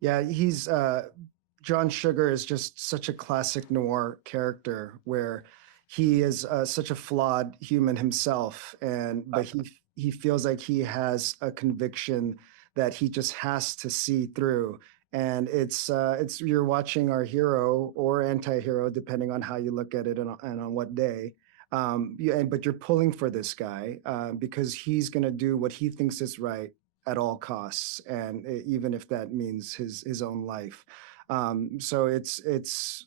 Yeah, he's John Sugar is just such a classic noir character where he is such a flawed human himself, and but Right. he feels like he has a conviction that he just has to see through. And it's you're watching our hero or anti-hero, depending on how you look at it and on what day. But you're pulling for this guy because he's going to do what he thinks is right at all costs, and even if that means his own life. So it's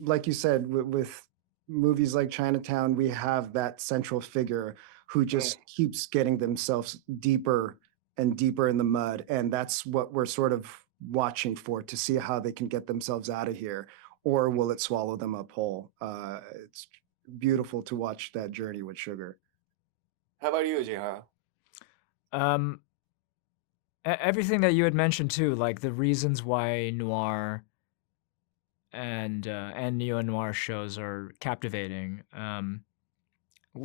like you said with movies like Chinatown, we have that central figure who Mm. just keeps getting themselves deeper and deeper in the mud, and that's what we're sort of watching for to see how they can get themselves out of here, or will it swallow them up whole? It's beautiful to watch that journey with Sugar. How about you, Jinha? Um, Everything that you had mentioned too, like the reasons why noir and neo noir shows are captivating,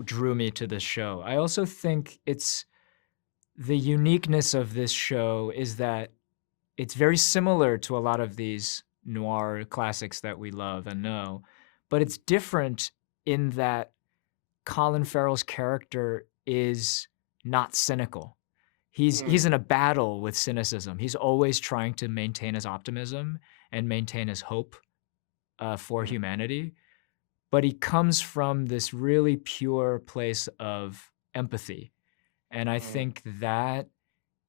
drew me to this show. I also think it's the uniqueness of this show is that it's very similar to a lot of these noir classics that we love and know, but it's different in that Colin Farrell's character is not cynical. He's Mm. in a battle with cynicism. He's always trying to maintain his optimism and maintain his hope for Mm. humanity, but he comes from this really pure place of empathy, and I Mm. think that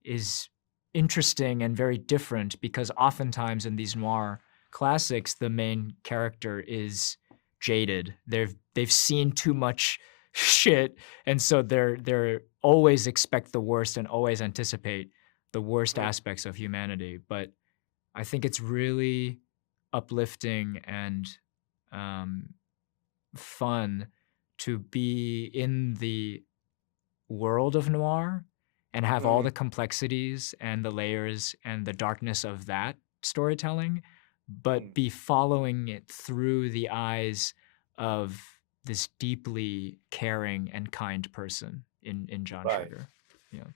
is interesting and very different because oftentimes in these noir classics, the main character is jaded. They've seen too much shit, and so they're always expect the worst and always anticipate the worst Mm. aspects of humanity. But I think it's really uplifting and um, fun to be in the world of noir and have all the Mm. complexities and the layers and the darkness of that storytelling, Mm. but be following it through the eyes of this deeply caring and kind person in John Right. Sugar. Yeah.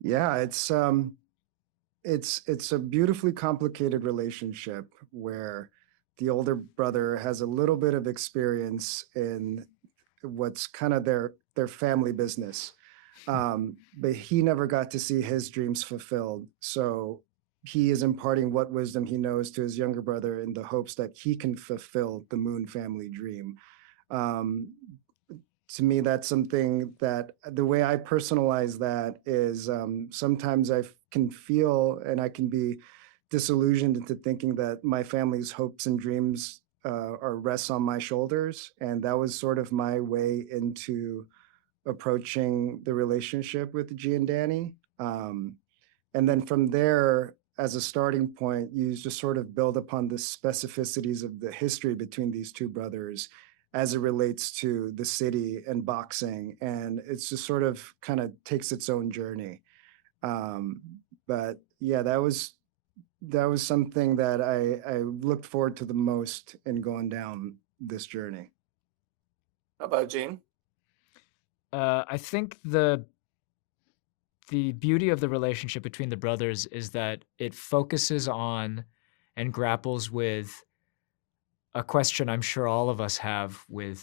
Yeah, it's a beautifully complicated relationship where the older brother has a little bit of experience in what's kind of their family business, but he never got to see his dreams fulfilled. So he is imparting what wisdom he knows to his younger brother in the hopes that he can fulfill the Moon family dream. Um, to me, that's something that the way I personalize that is sometimes can feel and I can be disillusioned into thinking that my family's hopes and dreams are rests on my shoulders. And that was sort of my way into approaching the relationship with G and Danny. And then from there, as a starting point, you just sort of build upon the specificities of the history between these two brothers as it relates to the city and boxing. And it's just sort of kind of takes its own journey. Um, but yeah, that was something that I looked forward to the most in going down this journey. How about Jane? I think the beauty of the relationship between the brothers is that it focuses on and grapples with a question I'm sure all of us have with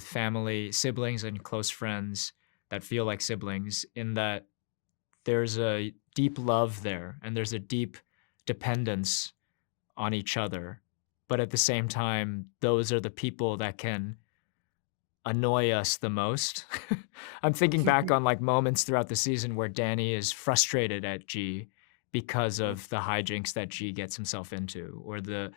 family, siblings, and close friends that feel like siblings, in that there's a deep love there and there's a deep dependence on each other. But at the same time, those are the people that can annoy us the most. I'm thinking back on like moments throughout the season where Danny is frustrated at G because Mm. of the hijinks that G gets himself into, or the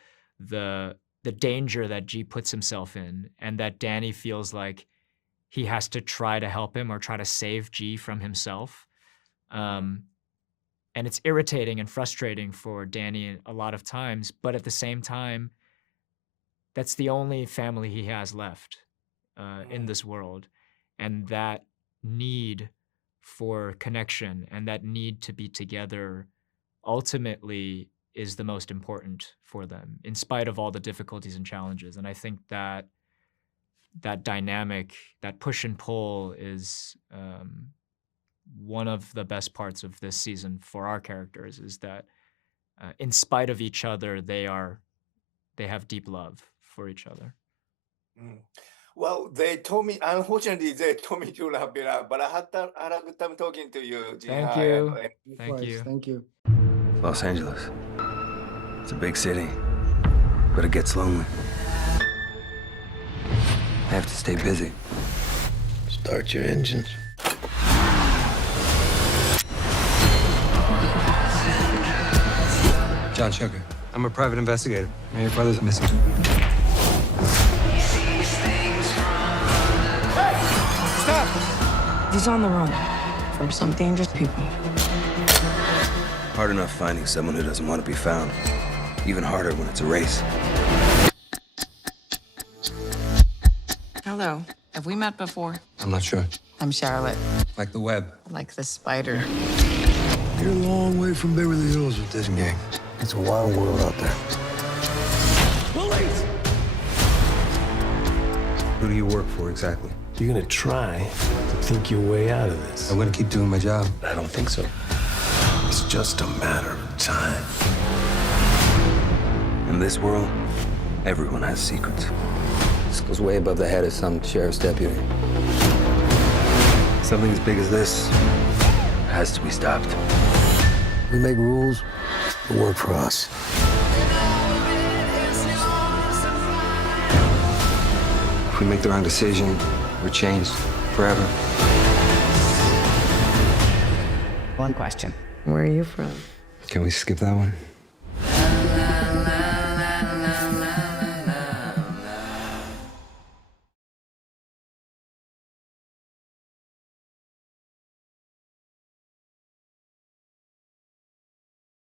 the danger that G puts himself in, and that Danny feels like he has to try to help him or try to save G from himself. Mm. Um, and it's irritating and frustrating for Danny a lot of times, but at the same time, that's the only family he has left in Mm. this world. And that need for connection and that need to be together ultimately is the most important for them, in spite of all the difficulties and challenges. And I think that that dynamic, that push and pull, is one of the best parts of this season for our characters. Is that in spite of each other, they have deep love for each other. Well, they told me, unfortunately, they told me to wrap it up, but I had a good time talking to you, Jin Thank Ha, you. and- Thank Likewise. you. Thank you. Los Angeles. It's a big city, but it gets lonely. I have to stay busy. Start your engines. John Sugar. I'm a private investigator. Your brother's missing. He's on the run from some dangerous people. Hard enough finding someone who doesn't want to be found. Even harder when it's a race. Hello. Have we met before? I'm not sure. I'm Charlotte. Like the web. Like the spider. You're a long way from Beverly Hills with this gang. It's a wild world out there. Who do you work for exactly? You're gonna try to think your way out of this. I'm gonna keep doing my job. I don't think so. It's just a matter of time. In this world, everyone has secrets. This goes way above the head of some sheriff's deputy. Something as big as this has to be stopped. We make rules that work for us. If we make the wrong decision, we're changed forever. One question. Where are you from? Can we skip that one?